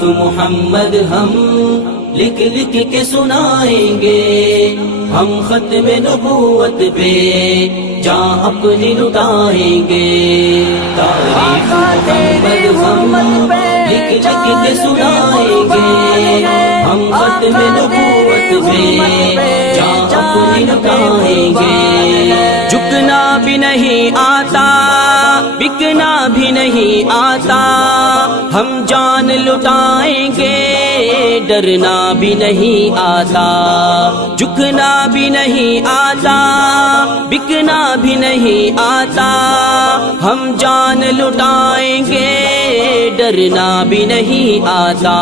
تعریف محمد ہم لکھ لکھ کے سنائیں گے، ہم ختم نبوت پہ جاں اپنی لٹائیں گے۔ تعریف محمد ہم لکھ لکھ کے سنائیں گے، ہم ختم نبوت پہ جاں اپنی لٹائیں گے۔ جھکنا بھی نہیں آتا، بکنا بھی نہیں آتا، ہم جان لٹائیں گے، ڈرنا بھی نہیں آتا۔ جھکنا بھی نہیں آتا، بکنا بھی نہیں آتا، ہم جان لٹائیں گے، ڈرنا بھی نہیں آتا۔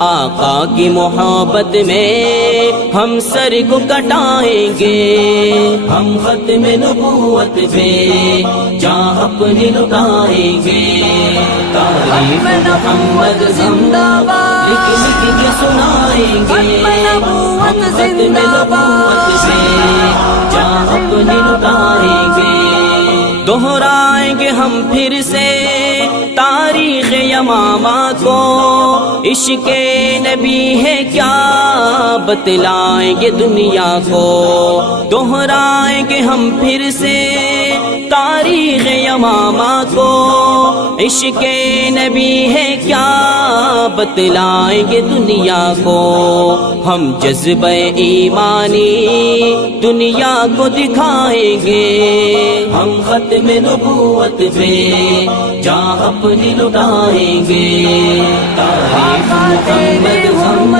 آقا کی محبت میں ہم سر کو کٹائیں گے، ہم ختم نبوت پہ جاں اپنی لٹائیں گے۔ تعریف محمد زندہ باد لکھ لکھ کے سنائیں گے، ہم ختم نبوت پہ جاں اپنی لٹائیں گے۔ دہرائیں گے ہم پھر سے تاریخ یمامہ کو، عشق نبی ہے کیا بتلائیں گے دنیا کو۔ دہرائیں گے ہم پھر سے تاریخ یمامہ کو، عشق نبی ہے کیا بتلائیں گے دنیا کو۔ ہم جذبہ ایمانی دنیا کو دکھائیں گے، ہم ختم نبوت پہ جاں اپنی لٹائیں گے۔ تعریف محمد ہم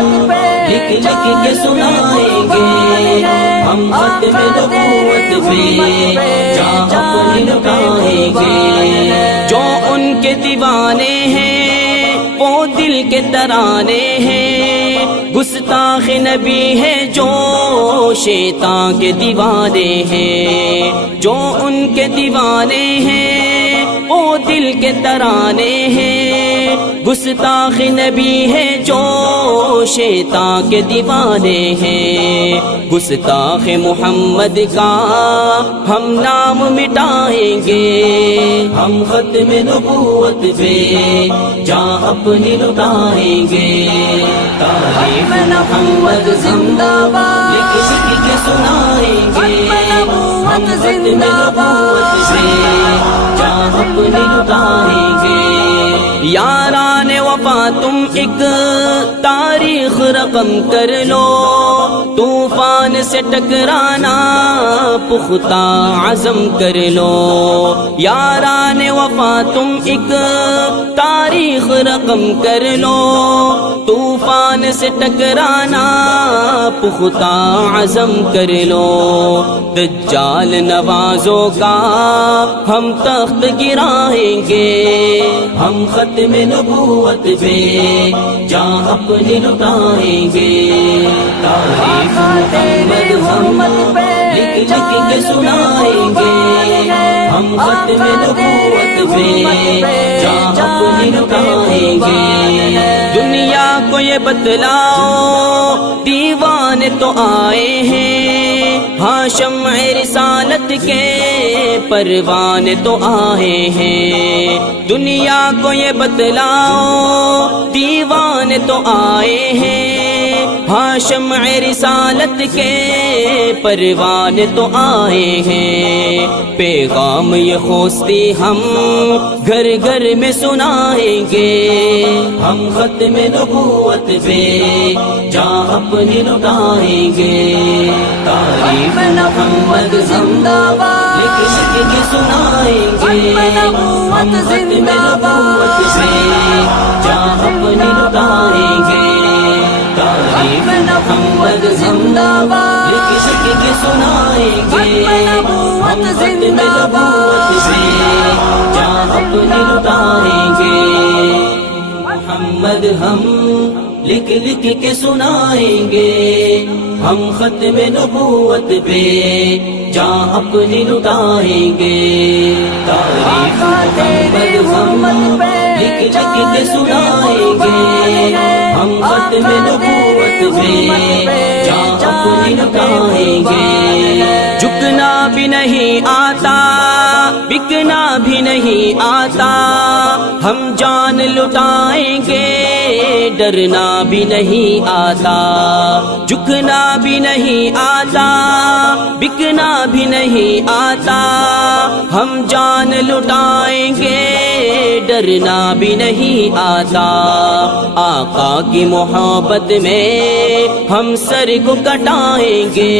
لکھ لکھ کے سنائیں گے، ہم ختم نبوت پہ جاں اپنی لٹائیں گے۔ جو ان کے دیوانے ہیں وہ دل کے ترانے ہیں، گستاخ نبی ہے جو شیطان کے دیوانے ہیں۔ جو ان کے دیوانے ہیں وہ دل کے ترانے ہیں، گستاخ نبی ہے جو شیطان کے دیوانے ہیں۔ گستاخ محمد کا ہم نام مٹائیں گے، ہم ختم نبوت پہ جاں اپنی لٹائیں گے۔ تعریف محمد زندہ باد لکھ لکھ کے سنائیں گے، ہم ختم نبوت پہ جاں اپنی لٹائیں گے۔ یاران وفا تم ایک تاریخ رقم کر لو، طوفان سے ٹکرانا پختہ عزم کر لو۔ یاران وفا تم ایک تاریخ رقم کر لو، طوفان سے ٹکرانا پختہ عزم کر لو۔ دجال نوازوں کا ہم تخت گرائیں گے، ہم ختم نبوت پہ جاں اپنی لٹائیں گے۔ تعریف محمد ہم لکھ لکھ کے سنائیں گے، ہم ختم نبوت پہ جاں اپنی لٹائیں گے۔ دنیا کو یہ بتلاؤ دیوانے تو آئے ہیں، ہاں شمع رسالت کے پروانے تو آئے ہیں۔ دنیا کو یہ بتلاؤ دیوانے تو آئے ہیں، ہاں شمع رسالت کے پروانے تو آئے ہیں۔ پیغام یہ خوستی ہم گھر گھر میں سنائیں گے، ہم ختم نبوت پہ جاں اپنی لٹائیں گے۔ تعریف محمد زندہ باد لکھ لکھ کے سنائیں گے، ہم ختم نبوت پہ جاں اپنی لٹائیں گے۔ تعریف محمد زندہ باد لکھ لکھ کے سنائیں گے، ہم ختم نبوت پہ جاں اپنی لٹائیں گے۔ محمد ہم لکھ لکھ کے سنائیں گے، ہم ختم نبوت پہ جاں اپنی لٹائیں گے۔ تعریف محمد ہم لکھ لکھ کے سنائیں گے، ہم ختم نبوت پہ جاں اپنی لٹائیں گے۔ جھکنا بھی نہیں آتا، بکنا بھی نہیں آتا، ہم جان لٹائیں گے، ڈرنا بھی نہیں آتا، جھکنا بھی نہیں آتا، بکنا بھی نہیں آتا، ہم جان لٹائیں گے ڈرنا بھی نہیں آتا، آقا کی محبت میں ہم سر کو کٹائیں گے،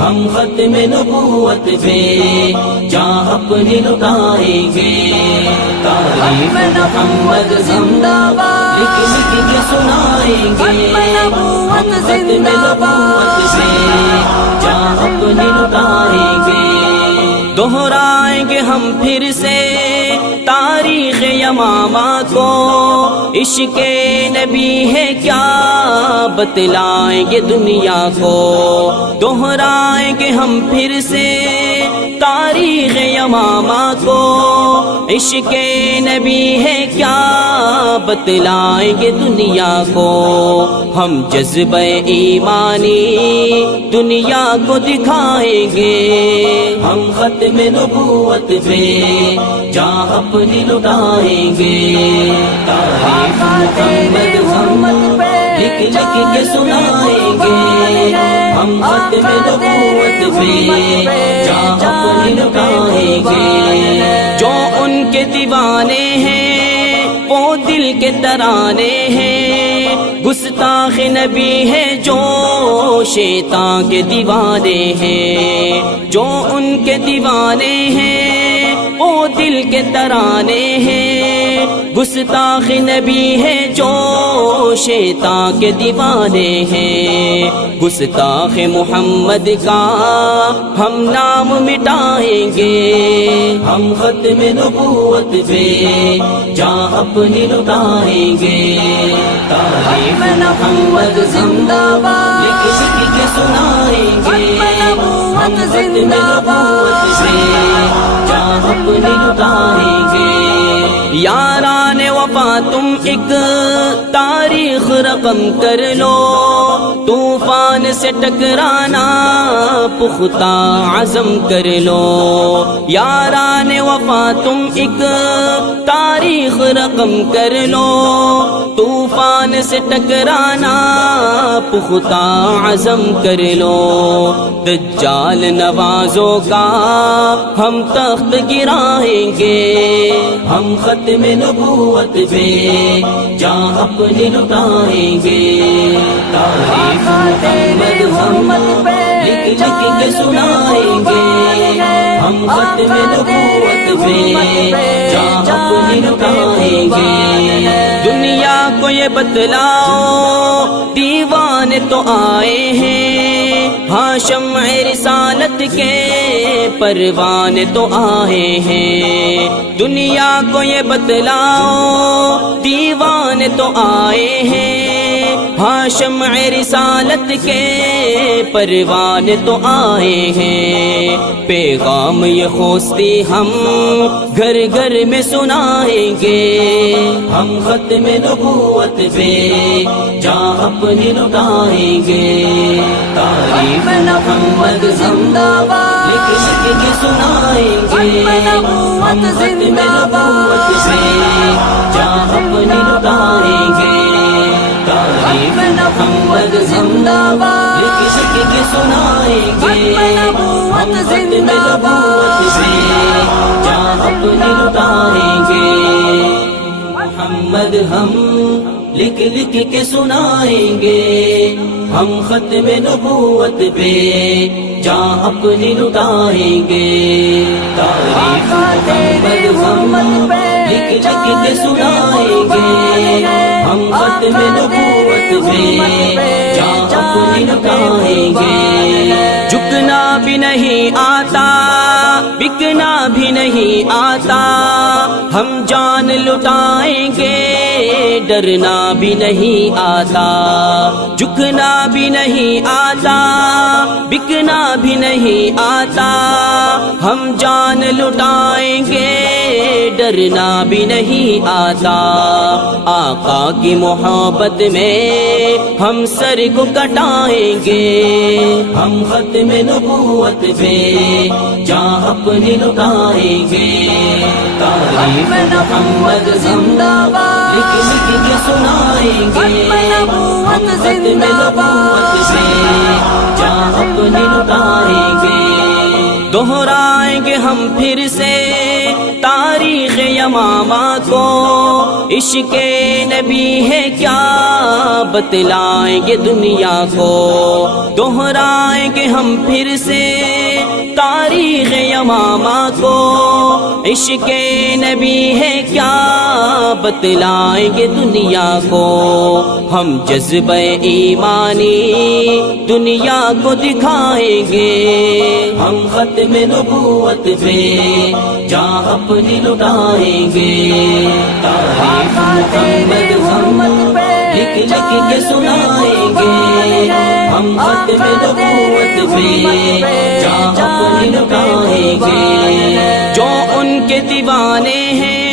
ہم ختم نبوت پہ جان اپنی لٹائیں گے، تعریف محمد زندہ باد لکھ لکھ کے سنائیں گے، ہم ختم نبوت پہ جان اپنی لٹائیں گے، دہرائیں گے ہم پھر سے تاریخ یمامہ کو، عشق نبی ہے کیا بتلائیں گے دنیا کو، دہرائیں گے ہم پھر سے تاریخ یمامہ کو، عشق نبی ہے کیا بتلائیں گے دنیا کو، ہم جذبہ ایمانی دنیا کو دکھائیں گے، ہم ختم نبوت پہ جان اپنی لٹائیں گے، تعریف محمد ہم لکھ لکھ کے سنائیں گے، ہم ختم نبوت پہ جان اپنی لٹائیں گے، جو ان کے دیوانے ہیں وہ دل کے ترانے ہیں، گستاخ نبی ہے جو شیطان کے دیوانے ہیں، جو ان کے دیوانے ہیں وہ دل کے ترانے ہیں، گستاخ نبی ہے جو شیطان کے دیوانے ہیں، گستاخ محمد کا ہم نام مٹائیں گے، ہم ختم نبوت پہ جان اپنی لٹائیں گے، تعریف محمد زندہ باد لکھ لکھ کے سنائیں گے، ہم ختم نبوت پہ جان اپنی لٹائیں گے، یاران وفا تم ایک تاریخ رقم کر لو، طوفان سے ٹکرانا پختہ عزم کر لو، یاران وفا تم ایک تاریخ رقم کر لو، طوفان سے ٹکرانا پختہ عزم کر لو، دجال نوازوں کا ہم تخت گرائیں گے، ہم ختم نبوت پہ جان اپنی لٹائیں گے، تعریف محمد ہم لکھ لکھ کے سنائیں گے، ہم ختم نبوت پہ جان اپنی لٹائیں گے، دنیا کو یہ بتلاؤ دیوانے تو آئے ہیں، ہاں شمع رسالت کے پروانے تو آئے ہیں، دنیا کو یہ بتلاؤ دیوانے تو آئے ہیں، ہاں شمع رسالت کے پروانے تو آئے ہیں، پیغام یہ خوستی ہم گھر گھر میں سنائیں گے، ہم ختم نبوت پہ جان اپنی لٹائیں گے، تعریف محمد زندہ باد لکھ لکھ کے سنائیں گے، ہم ختم نبوت پہ جان اپنی لٹائیں گے، تعریف محمد زندہ باد لکھ لکھ کے سنائیں گے، ہم ختم نبوت پہ جان اپنی لٹائیں گے، محمد ہم لکھ لکھ کے سنائیں گے، ہم ختم نبوت پہ جان اپنی لٹائیں گے، تعریف محمد ہم لکھ لکھ کے سنائیں گے، ہم ختم نبوت پہ جان اپنی لٹائیں گے، جھکنا بھی نہیں آتا، بکنا بھی نہیں آتا، ہم جان لٹائیں گے ڈرنا بھی نہیں آتا، جھکنا بھی نہیں آتا، بکنا بھی نہیں آتا، ہم جان لٹائیں گے ڈرنا بھی نہیں آتا، آقا کی محبت میں ہم سر کو کٹائیں گے، ہم ختم نبوت پہ جان اپنی لٹائیں گے، تعریف محمد زندہ باد لکھ لکھ کے سنائیں گے، ہم ختم نبوت پہ جان اپنی لٹائیں گے، دہرائیں گے ہم پھر سے تاریخ یمامہ کو، عشق نبی ہے کیا بتلائیں گے دنیا کو، دہرائیں گے ہم پھر سے تاریخ یمامہ کو، عشق نبی ہے کیا بتلائیں گے دنیا کو، ہم جذبہ ایمانی دنیا کو دکھائیں گے، ہم ختم نبوت پہ جان اپنی لٹائیں گے، تعریف محمد لکھ لکھ کے سنائیں گے، ہم ختم نبوت پہ جان اپنی لٹائیں گے، جو ان کے دیوانے ہیں